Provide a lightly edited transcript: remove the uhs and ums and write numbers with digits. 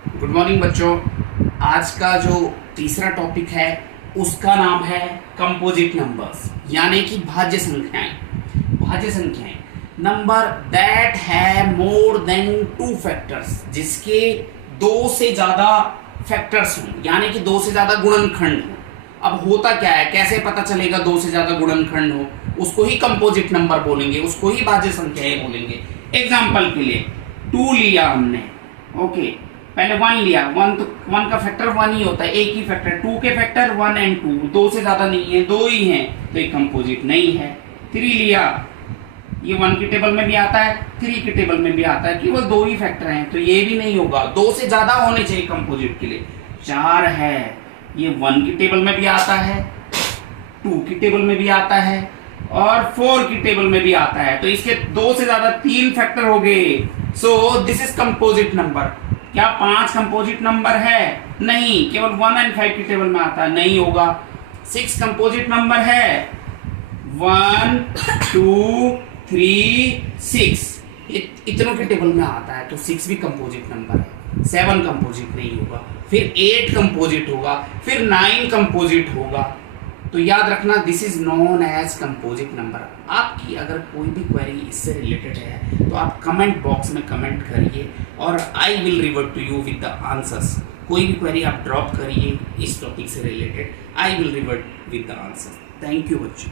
Good morning बच्चों। आज का जो तीसरा टॉपिक है उसका नाम है कंपोजिट नंबर्स, यानी कि भाज्य संख्याएं। भाज्य संख्याएं नंबर दैट है मोर देन टू फैक्टर्स, जिसके दो से ज्यादा फैक्टर्स हों, यानी कि दो से ज्यादा गुणनखंड हो। अब होता क्या है, कैसे पता चलेगा दो से ज्यादा गुणनखंड हो? उसको ही कंपोजिट नंबर बोलेंगे, उसको ही भाज्य संख्याएं बोलेंगे। एग्जाम्पल के लिए 2 लिया हमने, ओके, पहले 1 लिया। 1 तो 1 का फैक्टर 1 ही होता है, एक ही फैक्टर। 2 के फैक्टर 1 एंड 2, दो से ज्यादा नहीं है, दो ही हैं, तो ये कंपोजिट नहीं है। 3 लिया, ये 1 की टेबल में भी आता है, 3 की टेबल में भी आता है, केवल दो ही फैक्टर हैं, तो ये भी नहीं होगा, दो से ज्यादा होने चाहिए कंपोजिट के लिए। 4 है, ये 1 की टेबल में भी आता है, 2 की टेबल में भी आता है और 4 की टेबल में भी आता है, तो इसके दो से ज्यादा 3 फैक्टर हो गए। So this is composite number. क्या 5 कंपोजिट नंबर है? नहीं, केवल 1 एंड 5 की टेबल में आता है, नहीं होगा। 6 कंपोजिट नंबर है, 1 2 3 6, इतनों की टेबल में आता है, तो 6 भी कंपोजिट नंबर है। 7 कंपोजिट नहीं होगा, फिर 8 कंपोजिट होगा, फिर 9 कंपोजिट होगा। तो याद रखना, this is known as composite number. आपकी अगर कोई भी क्वेरी इससे रिलेटेड है तो आप कमेंट बॉक्स में कमेंट करिए और I will revert to you with the answers. कोई भी क्वेरी आप ड्रॉप करिए इस टॉपिक से related, I will revert with the answer. Thank you बच्चों।